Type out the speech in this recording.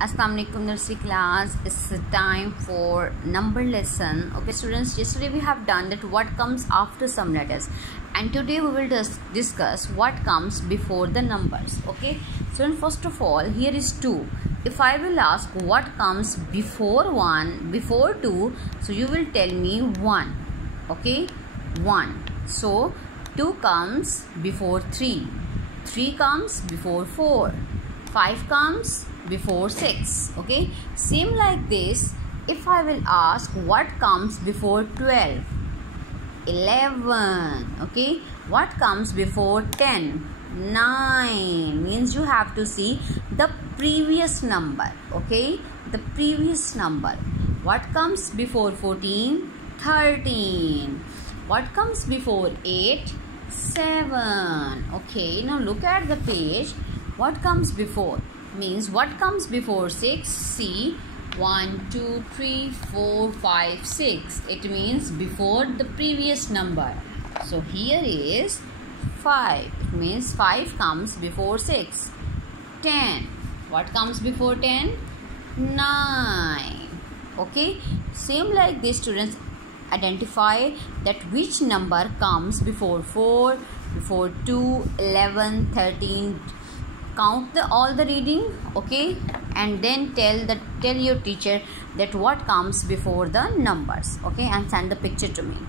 Assalamu alaikum nursery class. It's time for number lesson. Okay students, yesterday we have done that what comes after some letters, and today we will discuss what comes before the numbers. Okay so first of all, here is 2. If I will ask what comes before 1, before 2, so you will tell me 1. Okay, 1. So 2 comes before 3, 3 comes before 4, 5 comes before 6. Okay, same like this. If I will ask what comes before 12, 11. Okay, what comes before 10, 9. Means you have to see the previous number. Okay, the previous number. What comes before 14, 13. What comes before 8, 7. Okay, now look at the page. What comes before means what comes before 6. See, 1, 2, 3, 4, 5, 6. It means before the previous number. So here is 5. It means 5 comes before 6. 10. What comes before 10? 9. Okay, same like this students. Identify that which number comes before 4, before 2, 11, 13. Count all the reading. Okay, and then tell your teacher that what comes before the numbers. Okay, and send the picture to me.